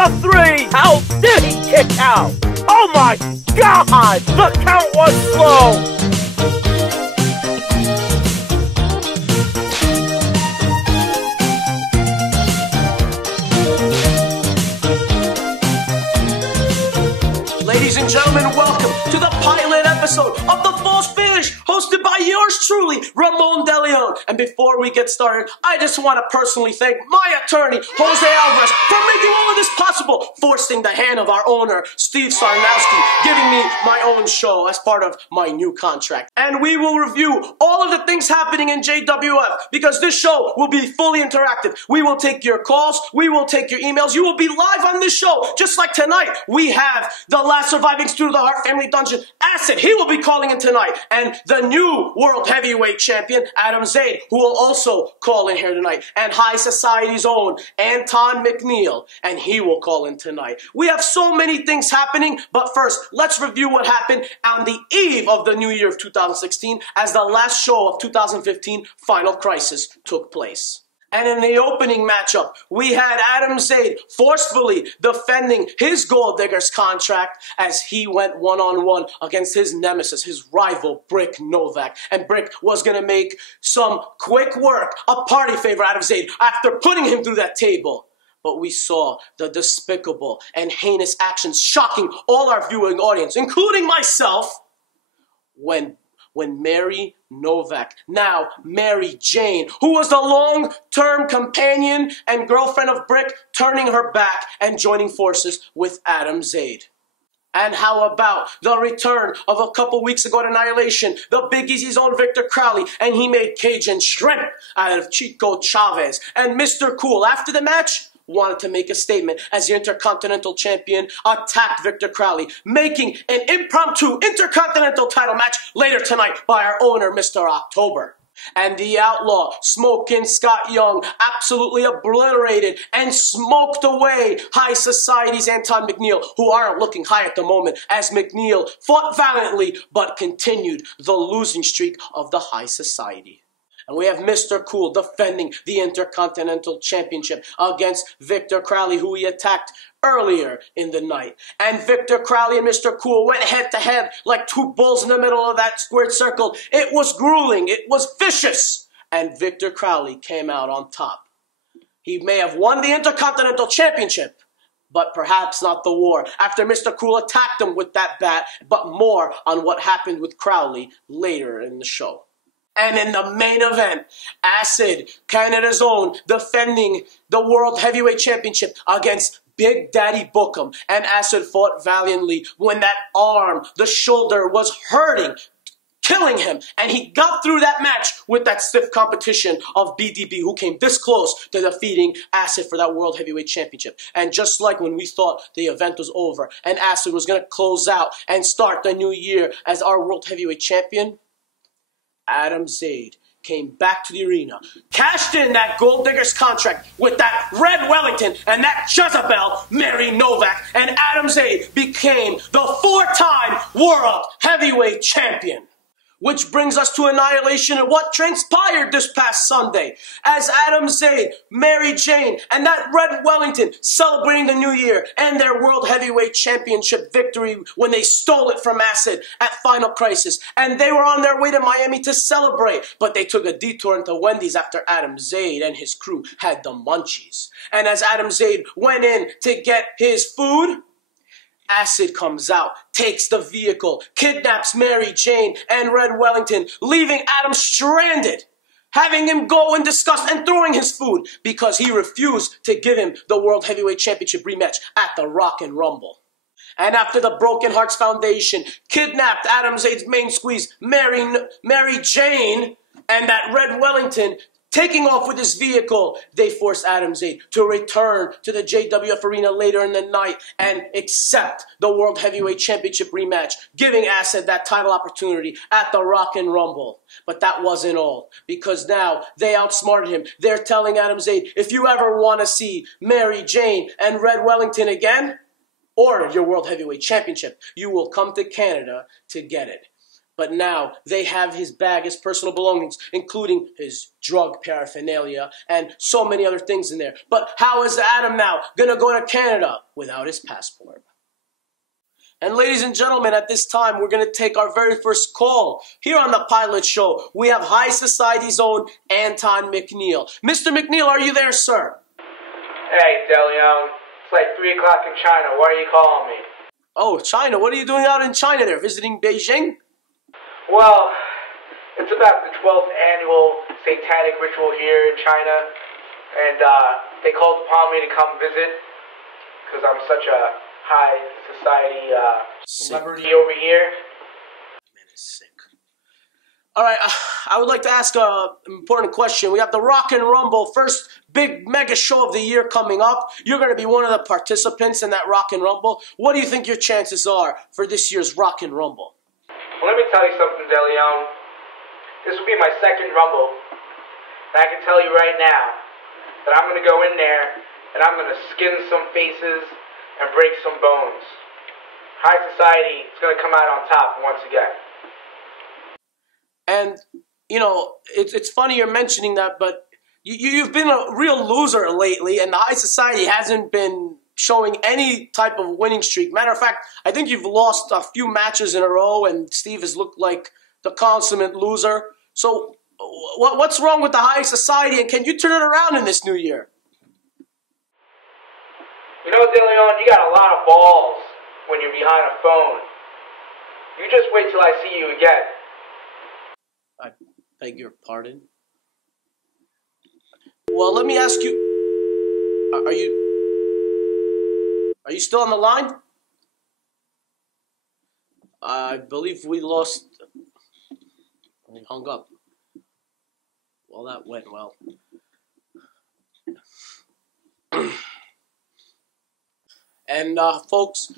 the 3! How did he kick out? Oh my God! The count was slow! Ladies and gentlemen, welcome to the pilot episode of The False Finish, hosted by yours truly, Ramon De Leon. And before we get started, I just want to personally thank my attorney, Jose Alvarez, for making all of this possible, forcing the hand of our owner, Steve Sarnowski, giving me my own show as part of my new contract. And we will review all of the things happening in JWF, because this show will be fully interactive. We will take your calls, we will take your emails, you will be live on this show, just like tonight. We have the last surviving student of the Hart Family Dungeon, Acid. He will be calling in tonight. And the new World Heavyweight Champion, Adam Zaid, who will also call in here tonight. And High Society's own, Anton McNeil, and he will call in tonight. We have so many things happening, but first, let's review what happened on the eve of the new year of 2016 as the last show of 2015, Final Crisis, took place. And in the opening matchup, we had Adam Zaid forcefully defending his Gold Diggers contract as he went one-on-one against his nemesis, his rival, Brick Novak. And Brick was going to make some quick work, a party favor out of Zaid after putting him through that table. But we saw the despicable and heinous actions shocking all our viewing audience, including myself, when Mary Novak, now Mary Jane, who was the long-term companion and girlfriend of Brick, turning her back and joining forces with Adam Zaid. And how about the return of a couple weeks ago at Annihilation, the Big Easy's own Victor Crowley, and he made Cajun shrimp out of Chico Chavez. And Mr. Cool, after the match, wanted to make a statement as the Intercontinental Champion attacked Victor Crowley, making an impromptu Intercontinental title match later tonight by our owner, Mr. October. And the Outlaw, Smokin' Scott Young, absolutely obliterated and smoked away High Society's Anton McNeil, who aren't looking high at the moment, as McNeil fought valiantly but continued the losing streak of the High Society. And we have Mr. Cool defending the Intercontinental Championship against Victor Crowley, who he attacked earlier in the night. And Victor Crowley and Mr. Cool went head-to-head like two bulls in the middle of that squared circle. It was grueling. It was vicious. And Victor Crowley came out on top. He may have won the Intercontinental Championship, but perhaps not the war, after Mr. Cool attacked him with that bat, but more on what happened with Crowley later in the show. And in the main event, Acid, Canada's own, defending the World Heavyweight Championship against Big Daddy Bookham. And Acid fought valiantly when that arm, the shoulder, was hurting, killing him. And he got through that match with that stiff competition of BDB, who came this close to defeating Acid for that World Heavyweight Championship. And just like when we thought the event was over and Acid was going to close out and start the new year as our World Heavyweight Champion, Adam Zaid came back to the arena, cashed in that Gold Diggers contract with that Red Wellington and that Jezebel, Mary Novak, and Adam Zaid became the four-time World Heavyweight Champion. Which brings us to Annihilation and what transpired this past Sunday, as Adam Zaid, Mary Jane, and that Red Wellington celebrating the new year and their World Heavyweight Championship victory when they stole it from Acid at Final Crisis. And they were on their way to Miami to celebrate, but they took a detour into Wendy's after Adam Zaid and his crew had the munchies. And as Adam Zaid went in to get his food, Acid comes out, takes the vehicle, kidnaps Mary Jane and Red Wellington, leaving Adam stranded, having him go in disgust and throwing his food because he refused to give him the World Heavyweight Championship rematch at the Rock and Rumble. And after the Broken Hearts Foundation kidnapped Adam Zaid's main squeeze, Mary Jane, and that Red Wellington, taking off with his vehicle, they forced Adam Zaid to return to the JWF arena later in the night and accept the World Heavyweight Championship rematch, giving Acid that title opportunity at the Rock and Rumble. But that wasn't all, because now they outsmarted him. They're telling Adam Zaid, if you ever want to see Mary Jane and Red Wellington again, or your World Heavyweight Championship, you will come to Canada to get it. but now they have his bag, his personal belongings, including his drug paraphernalia and so many other things in there. But how is Adam now gonna go to Canada without his passport? And ladies and gentlemen, at this time, we're going to take our very first call. Here on the Pilot Show, we have High Society's own Anton McNeil. Mr. McNeil, are you there, sir? Hey, DeLeon. It's like 3 o'clock in China. Why are you calling me? Oh, China. What are you doing out in China there? Visiting Beijing? Well, it's about the 12th annual satanic ritual here in China. And they called upon me to come visit because I'm such a high society celebrity over here. Man is sick. All right, I would like to ask an important question. We have the Rock and Rumble, first big mega show of the year coming up. You're going to be one of the participants in that Rock and Rumble. What do you think your chances are for this year's Rock and Rumble? Well, let me tell you something, DeLeon. This will be my second Rumble. And I can tell you right now that I'm going to go in there and I'm going to skin some faces and break some bones. High Society is going to come out on top once again. And, you know, it's funny you're mentioning that, but you've been a real loser lately, and the High Society hasn't been showing any type of winning streak. Matter of fact, I think you've lost a few matches in a row, and Steve has looked like the consummate loser. So what's wrong with the High Society, and can you turn it around in this new year? You know, DeLeon, you got a lot of balls when you're behind a phone. You just wait till I see you again. I beg your pardon? Well, let me ask you, are you still on the line? I believe we lost, we hung up. Well, that went well. And folks,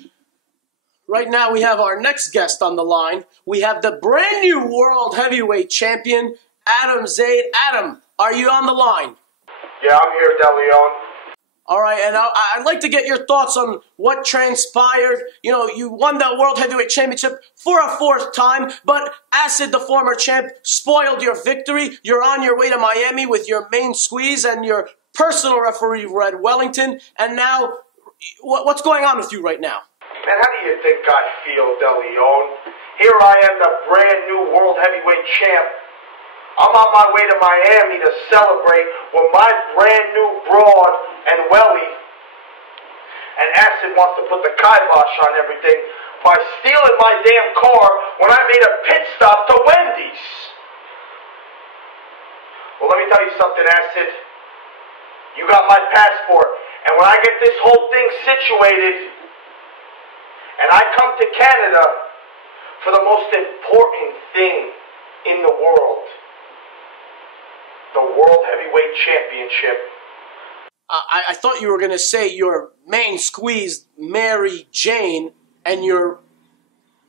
right now we have our next guest on the line. We have the brand new World Heavyweight Champion, Adam Zayd. Adam, are you on the line? Yeah, I'm here, DeLeon. All right, and I'd like to get your thoughts on what transpired. You know, you won the World Heavyweight Championship for a 4th time, but Acid, the former champ, spoiled your victory. You're on your way to Miami with your main squeeze and your personal referee, Red Wellington, and now what's going on with you right now? Man, how do you think I feel, DeLeon? Here I am, the brand new World Heavyweight Champ. I'm on my way to Miami to celebrate with my brand new broad and Welly. And Acid wants to put the kibosh on everything by stealing my damn car when I made a pit stop to Wendy's. Well, let me tell you something, Acid. You got my passport. And when I get this whole thing situated, and I come to Canada for the most important thing in the world, the World Heavyweight Championship. I thought you were going to say your main squeeze, Mary Jane, and your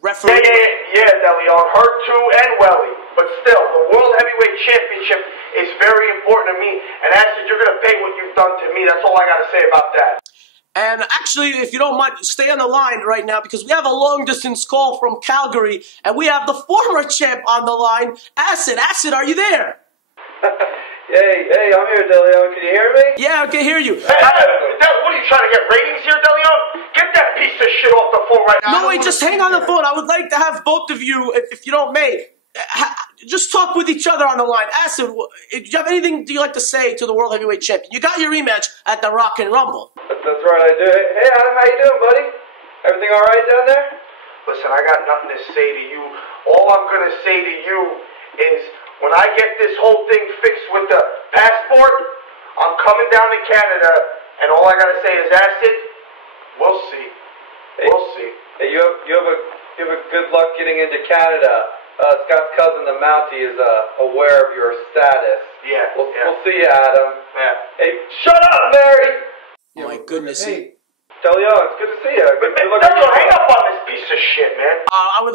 referee. Yeah, DeLeon, her too, and Welly. But still, the World Heavyweight Championship is very important to me. And Acid, you're going to pay what you've done to me. That's all I got to say about that. And actually, if you don't mind, stay on the line right now because we have a long-distance call from Calgary, and we have the former champ on the line, Acid. Acid, are you there? Hey, I'm here, DeLeon. Can you hear me? Yeah, I can hear you. What are you trying to get ratings here, DeLeon? Get that piece of shit off the phone right now. No, wait, just hang on the phone. I would like to have both of you, if you don't may, just talk with each other on the line. Acid, do you have anything you like to say to the World Heavyweight Champion? You got your rematch at the Rock and Rumble. That's right, I do. Hey, Adam, how you doing, buddy? Everything all right down there? Listen, I got nothing to say to you. All I'm going to say to you is when I get this whole thing fixed with the passport, I'm coming down to Canada, and all I got to say is, Acid, we'll see. Hey, we'll see. Hey, you have a good luck getting into Canada. Scott's cousin, the Mountie, is aware of your status. Yeah. We'll see you, Adam. Yeah. Hey, shut up, Mary! Oh, my goodness. Hey. DeLeon, it's good to see you. Don't hang up on this piece of shit, man.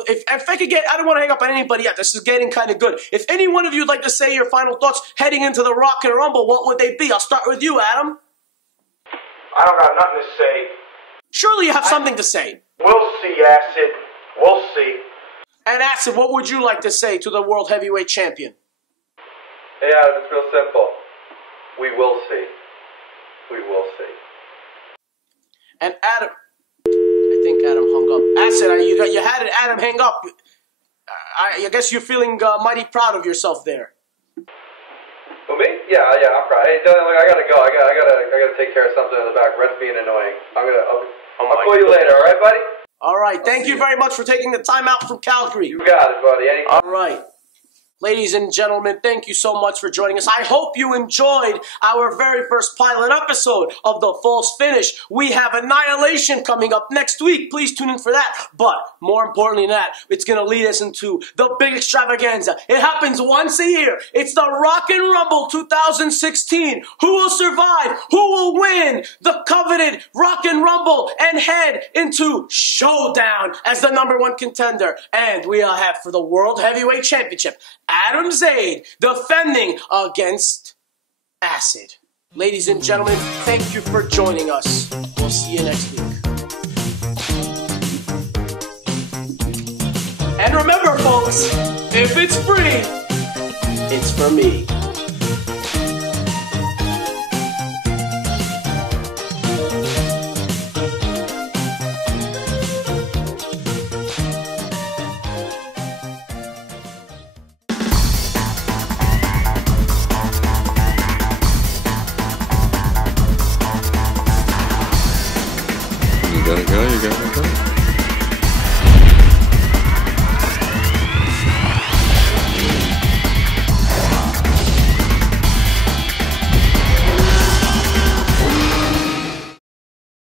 If I could I don't want to hang up on anybody yet. This is getting kind of good. If any one of you would like to say your final thoughts heading into the Rock and Rumble, what would they be? I'll start with you, Adam. I don't got nothing to say. Surely you have something to say. We'll see, Acid. We'll see. And Acid, what would you like to say to the World Heavyweight Champion? Hey, Adam, it's real simple. We will see. We will see. And Adam, I think Adam hung up. Acid, you had it, Adam hang up. I guess you're feeling mighty proud of yourself there. Well, me? Yeah, I'm proud. Hey, Dylan, look, I gotta go. I gotta take care of something in the back. Brett's being annoying. I'll call you later, all right, buddy? All right, thank you very much for taking the time out from Calgary. You got it, buddy. Anytime. All right. Ladies and gentlemen, thank you so much for joining us. I hope you enjoyed our very first pilot episode of The False Finish. We have Annihilation coming up next week. Please tune in for that. But more importantly than that, it's going to lead us into the big extravaganza. It happens once a year. It's the Rock and Rumble 2016. Who will survive? Who will win the coveted Rock and Rumble and head into Showdown as the #1 contender? And we have for the World Heavyweight Championship, Adam Zaid defending against Acid. Ladies and gentlemen, thank you for joining us. We'll see you next week. And remember, folks, if it's free, it's for me.